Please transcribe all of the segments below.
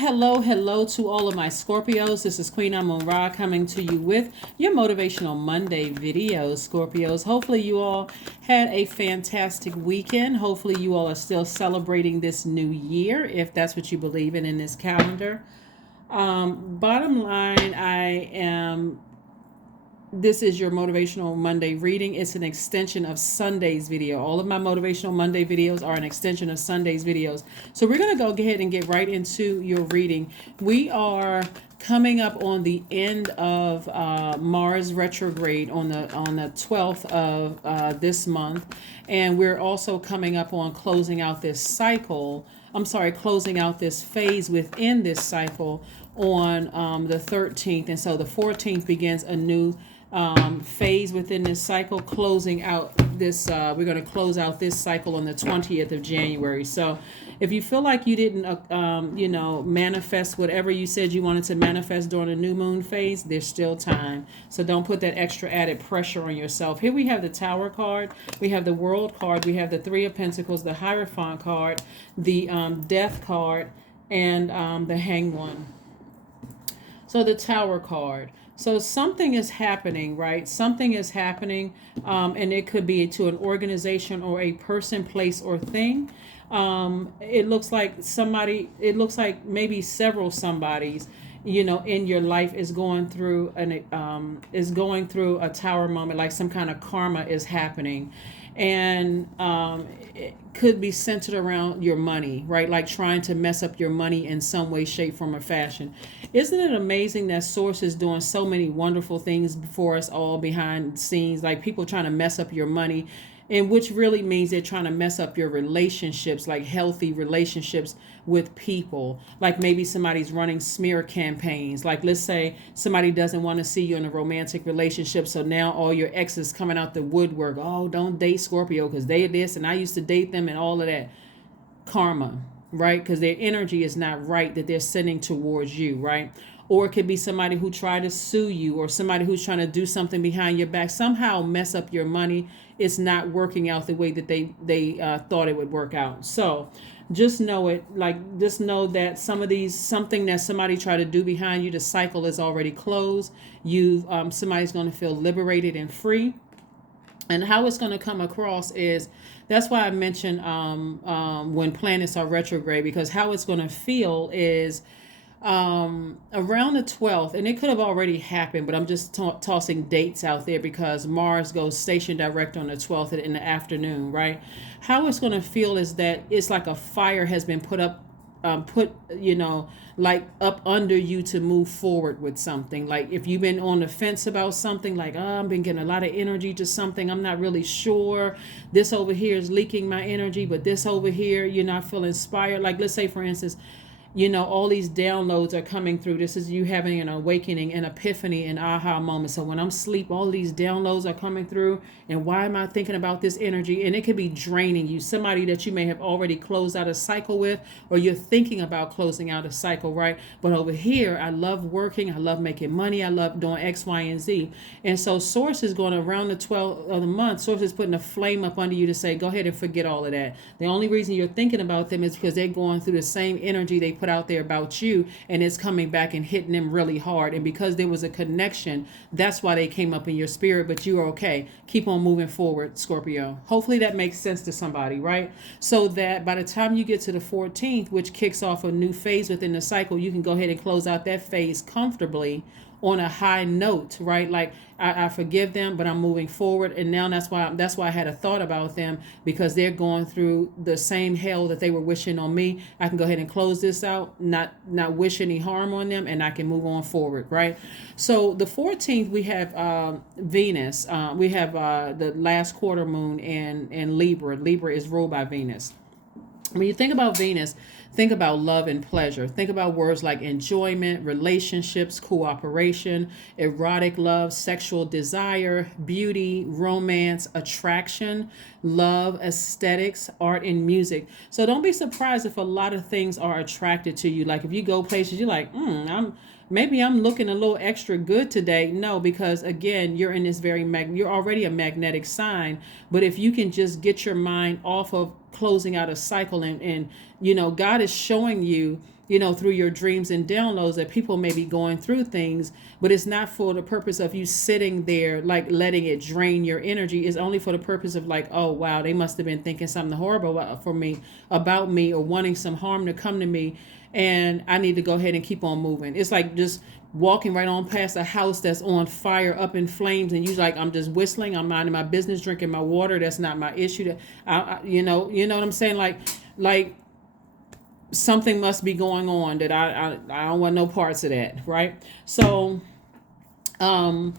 Hello to all of my Scorpios. This is Queen Amun Ra coming to you with your Motivational Monday videos, Scorpios. Hopefully you all had a fantastic weekend. Hopefully you all are still celebrating this new year, if that's what you believe in this calendar. Bottom line, this is your Motivational Monday reading. It's an extension of Sunday's video. All of my Motivational Monday videos are an extension of Sunday's videos. So we're going to go ahead and get right into your reading. We are coming up on the end of Mars retrograde on the 12th of this month. And we're also coming up on closing out this cycle. Closing out this phase within this cycle on the 13th. And so the 14th begins a new phase within this cycle, closing out this we're going to close out this cycle on the 20th of January. So if you feel like you didn't manifest whatever you said you wanted to manifest during the new moon phase, there's still time. So don't put that extra added pressure on yourself. Here we have the Tower card, we have the World card, we have the Three of Pentacles, the Hierophant card, the Death card, and the Hanged One. So the Tower card. So something is happening, right? Something is happening, and it could be to an organization or a person, place, or thing. It looks like maybe several somebodies, in your life is going through a tower moment, like some kind of karma is happening. And it could be centered around your money, right? Like trying to mess up your money in some way, shape, form, or fashion. Isn't it amazing that Source is doing so many wonderful things for us all behind the scenes, like people trying to mess up your money, and which really means they're trying to mess up your relationships, like healthy relationships with people. Like maybe somebody's running smear campaigns. Like let's say somebody doesn't want to see you in a romantic relationship, so now all your exes coming out the woodwork. Oh, don't date Scorpio because they this and I used to date them, and all of that. Karma, right? Because their energy is not right that they're sending towards you, right? Or it could be somebody who tried to sue you, or somebody who's trying to do something behind your back, somehow mess up your money. It's not working out the way that they thought it would work out. So just know it, just know that something that somebody tried to do behind you, the cycle is already closed. Somebody's going to feel liberated and free. And how it's going to come across is, that's why I mentioned when planets are retrograde, because how it's going to feel is around the 12th, and it could have already happened, but I'm just tossing dates out there because Mars goes station direct on the 12th in the afternoon, right? How it's going to feel is that it's like a fire has been put up up under you to move forward with something. Like if you've been on the fence about something, like, I've been getting a lot of energy to something, I'm not really sure. This over here is leaking my energy, but this over here, I feel inspired. Like let's say, for instance, all these downloads are coming through. This is you having an awakening, an epiphany, an aha moment. So when I'm asleep, all these downloads are coming through. And why am I thinking about this energy? And it could be draining you. Somebody that you may have already closed out a cycle with, or you're thinking about closing out a cycle, right? But over here, I love working. I love making money. I love doing X, Y, and Z. And so Source is going around the 12th of the month. Source is putting a flame up under you to say, go ahead and forget all of that. The only reason you're thinking about them is because they're going through the same energy they put out there about you, and it's coming back and hitting them really hard. And because there was a connection, that's why they came up in your spirit. But you are okay. Keep on moving forward, Scorpio. Hopefully that makes sense to somebody, right? So that by the time you get to the 14th, which kicks off a new phase within the cycle, you can go ahead and close out that phase comfortably on a high note, right? Like I forgive them, but I'm moving forward. And now that's why I had a thought about them, because they're going through the same hell that they were wishing on me. I can go ahead and close this out, not wish any harm on them, and I can move on forward, right? So the 14th, we have Venus. We have the last quarter moon in Libra. Libra is ruled by Venus. When you think about Venus, think about love and pleasure. Think about words like enjoyment, relationships, cooperation, erotic love, sexual desire, beauty, romance, attraction, love, aesthetics, art, and music. So don't be surprised if a lot of things are attracted to you. Like if you go places, you're like, maybe I'm looking a little extra good today. No, because again, you're in this you're already a magnetic sign. But if you can just get your mind off of closing out a cycle and God is showing you through your dreams and downloads, that people may be going through things, but it's not for the purpose of you sitting there like letting it drain your energy. It's only for the purpose of like, oh wow, they must have been thinking something horrible about me, or wanting some harm to come to me, and I need to go ahead and keep on moving. It's like just walking right on past a house that's on fire, up in flames, and you like, I'm just whistling, I'm minding my business, drinking my water. That's not my issue. You know what I'm saying? Like something must be going on that I don't want no parts of that, right? So, and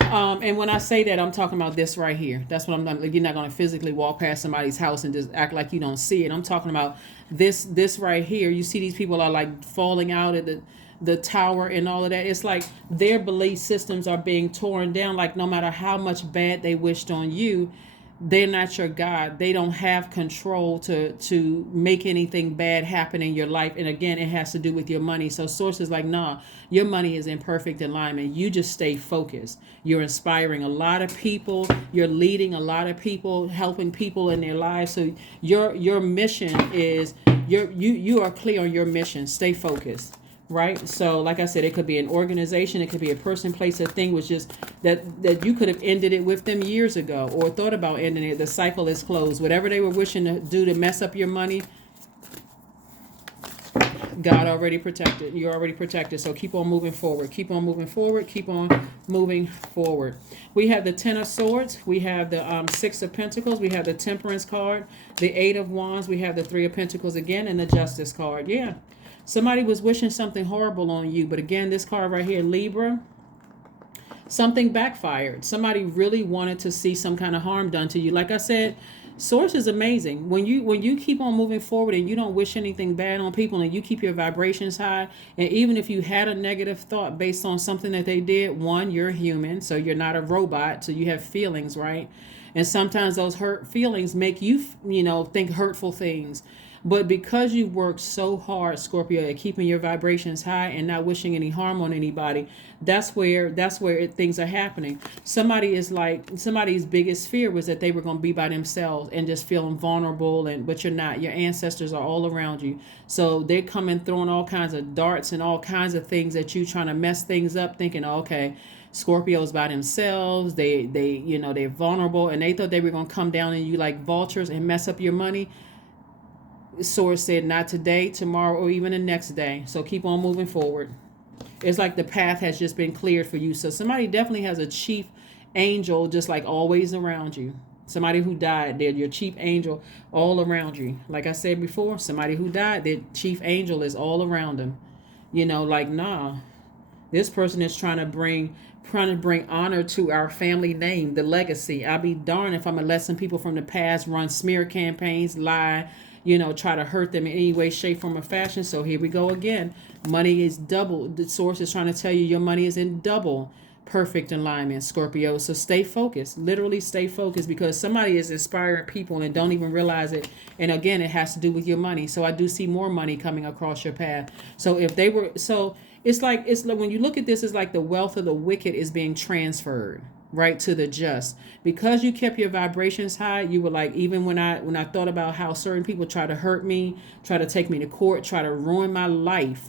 when I say that, I'm talking about this right here. That's what I'm not. You're not going to physically walk past somebody's house and just act like you don't see it. I'm talking about this right here. You see these people are like falling out of the tower and all of that. It's like their belief systems are being torn down. Like no matter how much bad they wished on you, they're not your God. They don't have control to make anything bad happen in your life. And again, it has to do with your money. So source is like, nah, your money is in perfect alignment. You just stay focused. You're inspiring a lot of people. You're leading a lot of people, helping people in their lives. So your mission is you are clear on your mission. Stay focused. Right. So like I said, it could be an organization. It could be a person, place, a thing, which is that you could have ended it with them years ago, or thought about ending it. The cycle is closed. Whatever they were wishing to do to mess up your money, God already protected. You're already protected. So keep on moving forward. Keep on moving forward. Keep on moving forward. We have the Ten of Swords. We have the Six of Pentacles. We have the Temperance card. The Eight of Wands. We have the Three of Pentacles again, and the Justice card. Yeah. Somebody was wishing something horrible on you. But again, this card right here, Libra, something backfired. Somebody really wanted to see some kind of harm done to you. Like I said, source is amazing. When you keep on moving forward and you don't wish anything bad on people, and you keep your vibrations high, and even if you had a negative thought based on something that they did, one, you're human, so you're not a robot, so you have feelings, right? And sometimes those hurt feelings make you, think hurtful things. But because you worked so hard, Scorpio, at keeping your vibrations high and not wishing any harm on anybody, that's where things are happening. Somebody's biggest fear was that they were going to be by themselves and just feeling vulnerable, but you're not. Your ancestors are all around you. So they're coming throwing all kinds of darts and all kinds of things at you, trying to mess things up, thinking, okay, Scorpios by themselves, they're vulnerable, and they thought they were going to come down on you like vultures and mess up your money. Source said, not today, tomorrow, or even the next day. So keep on moving forward. It's like the path has just been cleared for you. So somebody definitely has a chief angel just like always around you. Somebody who died, they're your chief angel all around you. Like I said before, somebody who died, their chief angel is all around them. Nah, this person is trying to bring honor to our family name, the legacy. I'll be darned if I'm going to let some people from the past run smear campaigns, lie, try to hurt them in any way, shape, form, or fashion. So here we go again. Money is double. The source is trying to tell you your money is in double perfect alignment, Scorpio. So stay focused. Literally stay focused, because somebody is inspiring people and don't even realize it. And again, it has to do with your money. So I do see more money coming across your path. So it's like when you look at this, it's like the wealth of the wicked is being transferred right to the just, because you kept your vibrations high. You were like, even when I thought about how certain people try to hurt me, try to take me to court, try to ruin my life,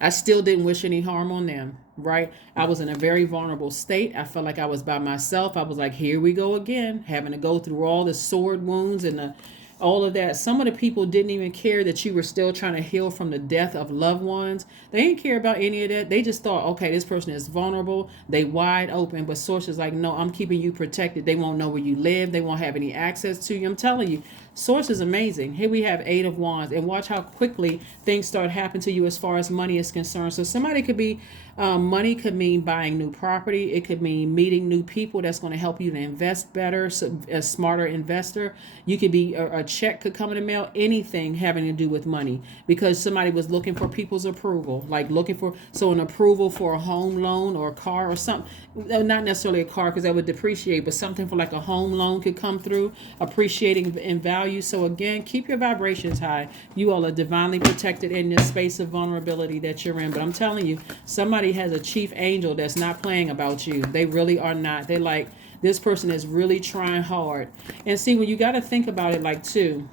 I still didn't wish any harm on them, right? I was in a very vulnerable state. I felt like I was by myself. I was like, here we go again, having to go through all the sword wounds and all of that. Some of the people didn't even care that you were still trying to heal from the death of loved ones. They didn't care about any of that. They just thought, okay, this person is vulnerable. They wide open. But source is like, no, I'm keeping you protected. They won't know where you live. They won't have any access to you. I'm telling you, source is amazing. Here we have Eight of Wands, and watch how quickly things start happening to you as far as money is concerned. So somebody could be, money could mean buying new property. It could mean meeting new people that's going to help you to invest better, so a smarter investor. You could be, a check could come in the mail, anything having to do with money, because somebody was looking for people's approval, like looking for, so an approval for a home loan or a car or something. Not necessarily a car, because that would depreciate, but something for like a home loan could come through, appreciating in value. So again, keep your vibrations high. You all are divinely protected in this space of vulnerability that you're in. But I'm telling you, somebody has a chief angel that's not playing about you. They really are not. They're like, this person is really trying hard. And see, when you got to think about it like too,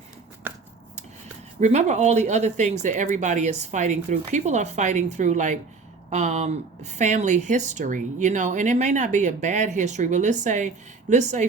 Remember all the other things that everybody is fighting through. People are fighting through like family history, you know, and it may not be a bad history, but let's say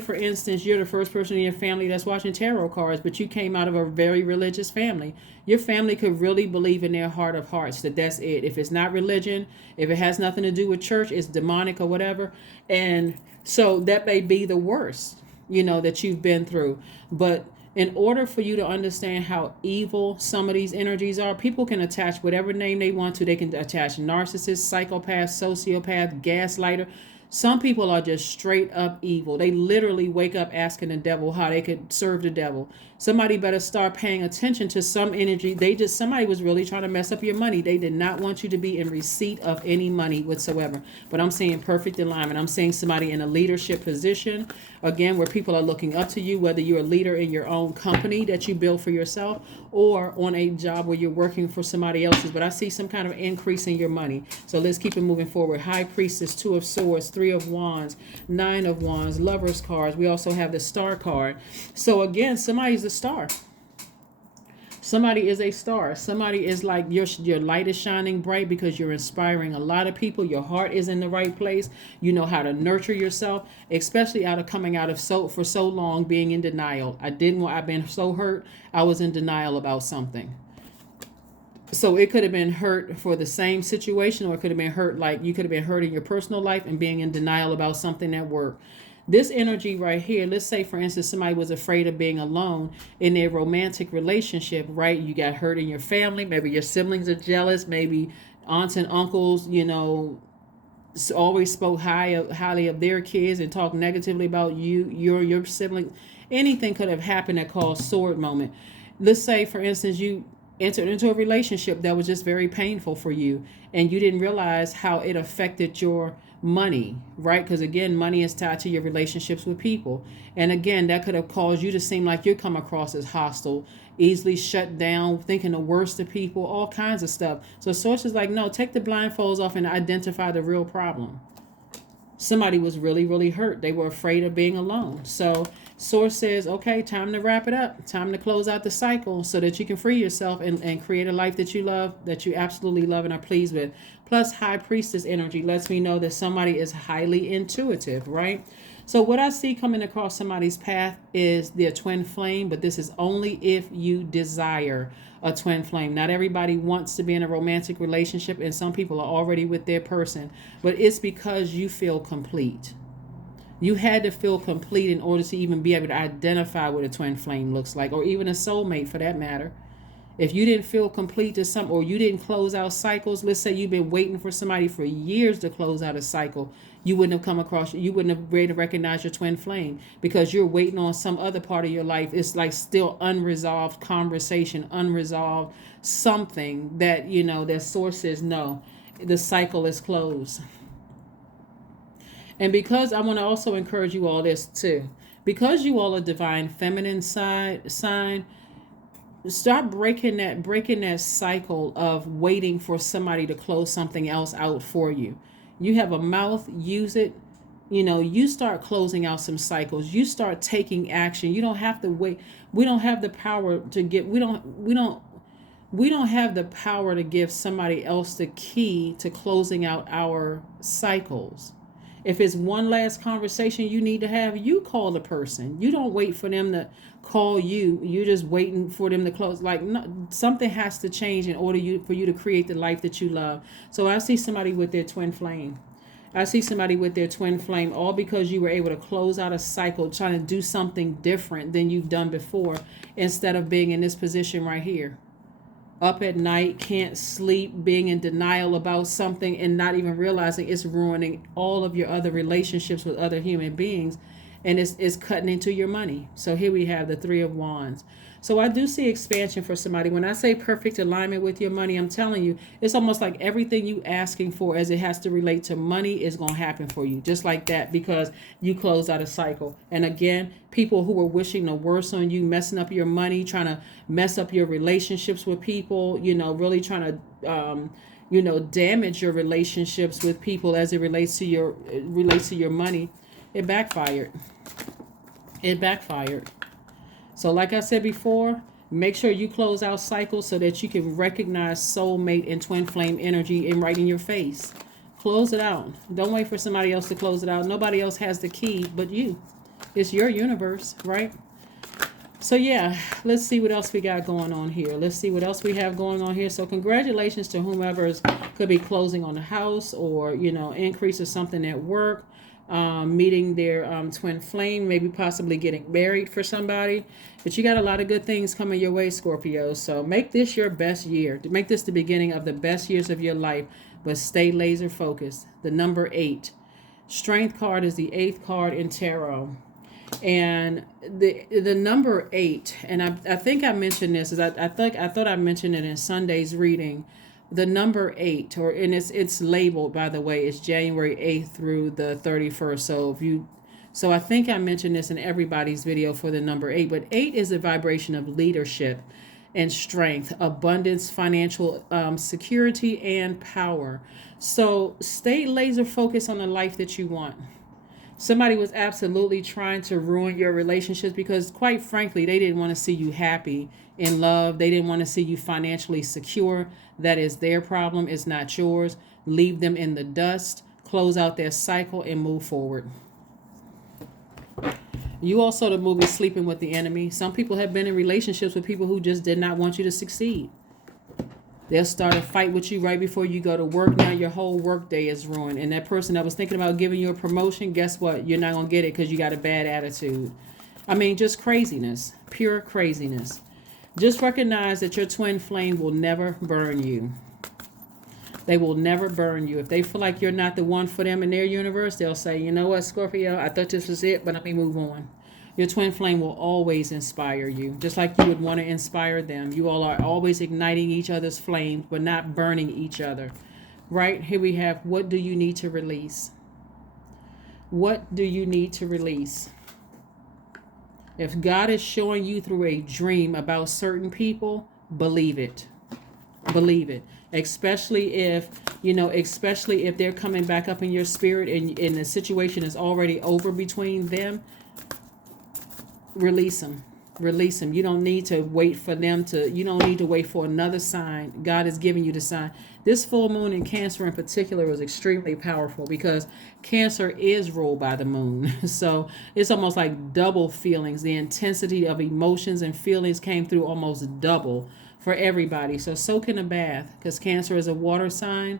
for instance you're the first person in your family that's watching tarot cards, but you came out of a very religious family. Your family could really believe in their heart of hearts that that's it. If it's not religion, if it has nothing to do with church, it's demonic or whatever. And so that may be the worst, you know, that you've been through. But in order for you to understand how evil some of these energies are, people can attach whatever name they want to. They can attach narcissist, psychopath, sociopath, gaslighter. Some people are just straight up evil. They literally wake up asking the devil how they could serve the devil. Somebody better start paying attention to some energy. Somebody was really trying to mess up your money. They did not want you to be in receipt of any money whatsoever. But I'm seeing perfect alignment. I'm seeing somebody in a leadership position, again, where people are looking up to you, whether you're a leader in your own company that you build for yourself or on a job where you're working for somebody else's. But I see some kind of increase in your money. So let's keep it moving forward. High Priestess, Two of Swords, Three of Wands, Nine of Wands, Lovers cards. We also have the Star card. So again, somebody's a star. Somebody is a star. Somebody is like your light is shining bright because you're inspiring a lot of people. Your heart is in the right place. You know how to nurture yourself, especially out of coming out of for so long being in denial. I've been so hurt. I was in denial about something. So it could have been hurt for the same situation, or it could have been hurt like you could have been hurt in your personal life and being in denial about something at work. This energy right here, let's say, for instance, somebody was afraid of being alone in their romantic relationship, right? You got hurt in your family. Maybe your siblings are jealous. Maybe aunts and uncles, you know, always spoke highly of their kids and talked negatively about your sibling. Anything could have happened that caused sword moment. Let's say, for instance, you entered into a relationship that was just very painful for you and you didn't realize how it affected your money, right? Because again, money is tied to your relationships with people. And again, that could have caused you to seem like you come across as hostile, easily shut down, thinking the worst of people, all kinds of stuff. So Source is like, no, take the blindfolds off and identify the real problem. Somebody was really, really hurt. They were afraid of being alone. So Source says, okay, time to wrap it up. Time to close out the cycle so that you can free yourself and create a life that you love, that you absolutely love and are pleased with. Plus, High Priestess energy lets me know that somebody is highly intuitive, right? So what I see coming across somebody's path is their twin flame, but this is only if you desire a twin flame. Not everybody wants to be in a romantic relationship, and some people are already with their person, but it's because you feel complete. You had to feel complete in order to even be able to identify what a twin flame looks like, or even a soulmate for that matter. If you didn't feel complete to or you didn't close out cycles, let's say you've been waiting for somebody for years to close out a cycle, you wouldn't have been able to recognize your twin flame because you're waiting on some other part of your life. It's like still unresolved conversation, unresolved something that, you know, that Source says, no, the cycle is closed. And because I want to also encourage you all this too, because you all are divine feminine sign, start breaking that cycle of waiting for somebody to close something else out for you. You have a mouth, use it. You know, you start closing out some cycles. You start taking action. You don't have to wait. We don't have the power to get. We don't have the power to give somebody else the key to closing out our cycles. If it's one last conversation you need to have, you call the person. You don't wait for them to call you. You're just waiting for them to close. Like, no, something has to change in order for you to create the life that you love. So I see somebody with their twin flame. I see somebody with their twin flame, all because you were able to close out a cycle, trying to do something different than you've done before, instead of being in this position right here. Up at night, can't sleep, being in denial about something and not even realizing it's ruining all of your other relationships with other human beings, and it's cutting into your money. So here we have the Three of Wands. So I do see expansion for somebody. When I say perfect alignment with your money, I'm telling you, it's almost like everything you asking for as it has to relate to money is going to happen for you. Just like that, because you close out a cycle. And again, people who are wishing the worst on you, messing up your money, trying to mess up your relationships with people, you know, really trying to, damage your relationships with people as it relates to your money. It backfired. So like I said before, Make sure you close out cycles so that you can recognize soulmate and twin flame energy and right in your face. Close it out. Don't wait for somebody else to close it out. Nobody else has the key but you. It's your universe, right? So yeah, let's see what else we got going on here. Let's see what else we have going on here. So congratulations to whomever's could be closing on the house, or, you know, increase of something at work, meeting their twin flame, maybe possibly getting married for somebody. But you got a lot of good things coming your way, Scorpio. So make this your best year. Make this the beginning of the best years of your life, but stay laser focused. The number 8. Strength card is the 8th card in tarot. And the number 8, and I think I mentioned this, is I thought I mentioned it in Sunday's reading. The number 8, and it's labeled, by the way, it's January 8th through the 31st. So I think I mentioned this in everybody's video for the number 8, but 8 is a vibration of leadership and strength, abundance, financial security, and power. So stay laser focused on the life that you want. Somebody was absolutely trying to ruin your relationships because, quite frankly, they didn't want to see you happy in love. They didn't want to see you financially secure. That is their problem. It's not yours. Leave them in the dust. Close out their cycle and move forward. You also, the movie Sleeping with the Enemy. Some people have been in relationships with people who just did not want you to succeed. They'll start a fight with you right before you go to work. Now your whole work day is ruined. And that person that was thinking about giving you a promotion, guess what? You're not going to get it because you got a bad attitude. I mean, just craziness. Pure craziness. Just recognize that your twin flame will never burn you. They will never burn you. If they feel like you're not the one for them in their universe, they'll say, you know what, Scorpio, I thought this was it, but let me move on. Your twin flame will always inspire you, just like you would want to inspire them. You all are always igniting each other's flames, but not burning each other. Right? Here we have, what do you need to release? What do you need to release? If God is showing you through a dream about certain people, believe it. Believe it. Especially if they're coming back up in your spirit and the situation is already over between them. Release them. Release them. You don't need to wait for them to, you don't need to wait for another sign. God is giving you the sign. This full moon in Cancer in particular was extremely powerful because Cancer is ruled by the moon. So it's almost like double feelings. The intensity of emotions and feelings came through almost double for everybody. So soak in a bath because Cancer is a water sign.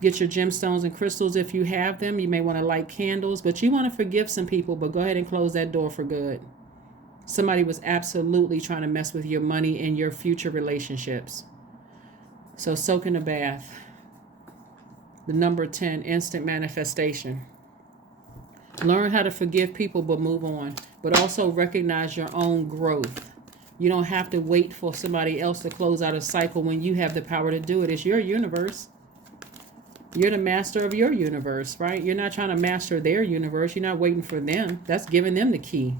Get your gemstones and crystals if you have them. You may want to light candles, but you want to forgive some people, but go ahead and close that door for good. Somebody was absolutely trying to mess with your money and your future relationships. So soak in a bath. The number 10, instant manifestation. Learn how to forgive people but move on. But also recognize your own growth. You don't have to wait for somebody else to close out a cycle when you have the power to do it. It's your universe. You're the master of your universe, right? You're not trying to master their universe. You're not waiting for them. That's giving them the key.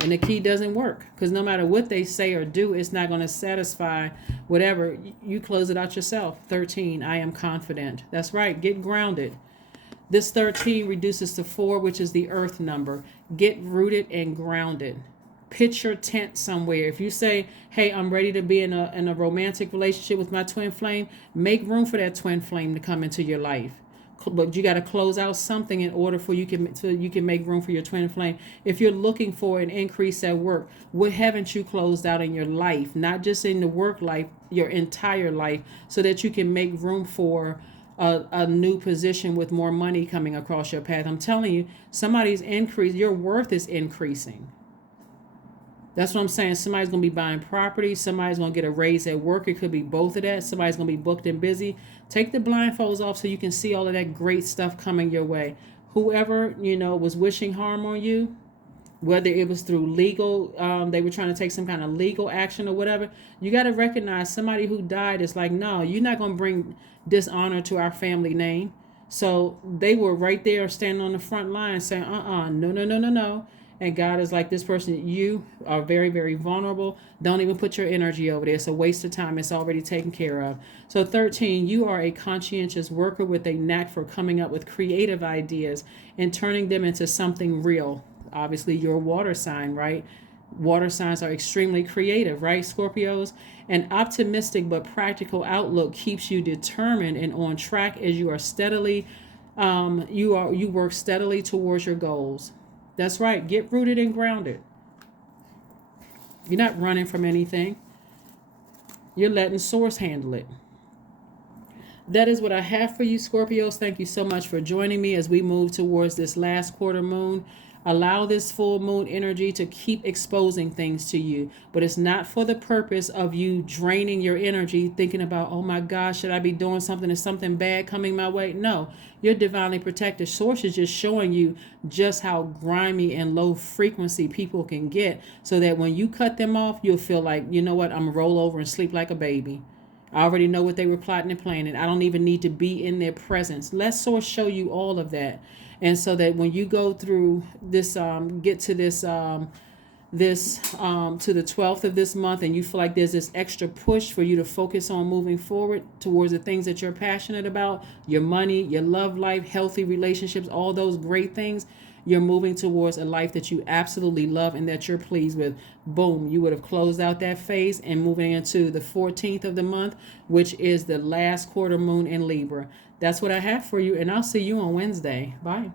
And the key doesn't work because no matter what they say or do, it's not going to satisfy whatever. You close it out yourself. 13, I am confident. That's right. Get grounded. This 13 reduces to 4, which is the earth number. Get rooted and grounded. Pitch your tent somewhere. If you say, hey, I'm ready to be in a romantic relationship with my twin flame, make room for that twin flame to come into your life. But you got to close out something in order for you can make room for your twin flame. If you're looking for an increase at work, what haven't you closed out in your life? Not just in the work life, your entire life, so that you can make room for a new position with more money coming across your path. I'm telling you, somebody's increase, your worth is increasing. That's what I'm saying. Somebody's going to be buying property. Somebody's going to get a raise at work. It could be both of that. Somebody's going to be booked and busy. Take the blindfolds off so you can see all of that great stuff coming your way. Whoever, was wishing harm on you, whether it was through legal, they were trying to take some kind of legal action or whatever, you got to recognize somebody who died is like, no, you're not going to bring dishonor to our family name. So they were right there standing on the front line saying, no. And God is like, this person, you are very, very vulnerable. Don't even put your energy over there. It's a waste of time. It's already taken care of. So 13, you are a conscientious worker with a knack for coming up with creative ideas and turning them into something real. Obviously, you're a water sign, right? Water signs are extremely creative, right, Scorpios? An optimistic but practical outlook keeps you determined and on track as you are steadily, you work steadily towards your goals. That's right. Get rooted and grounded. You're not running from anything. You're letting source handle it. That is what I have for you, Scorpios. Thank you so much for joining me as we move towards this last quarter moon. Allow this full moon energy to keep exposing things to you, but it's not for the purpose of you draining your energy, thinking about, oh my gosh, should I be doing something? Is something bad coming my way? No, you're divinely protected. Source is just showing you just how grimy and low frequency people can get, so that when you cut them off, you'll feel like, you know what, I'm gonna roll over and sleep like a baby. I already know what they were plotting and planning. I don't even need to be in their presence. Let source show you all of that. And so that when you go through this, get to this, to the 12th of this month, and you feel like there's this extra push for you to focus on moving forward towards the things that you're passionate about, your money, your love life, healthy relationships, all those great things, you're moving towards a life that you absolutely love and that you're pleased with. Boom, you would have closed out that phase and moving into the 14th of the month, which is the last quarter moon in Libra. That's what I have for you, and I'll see you on Wednesday. Bye.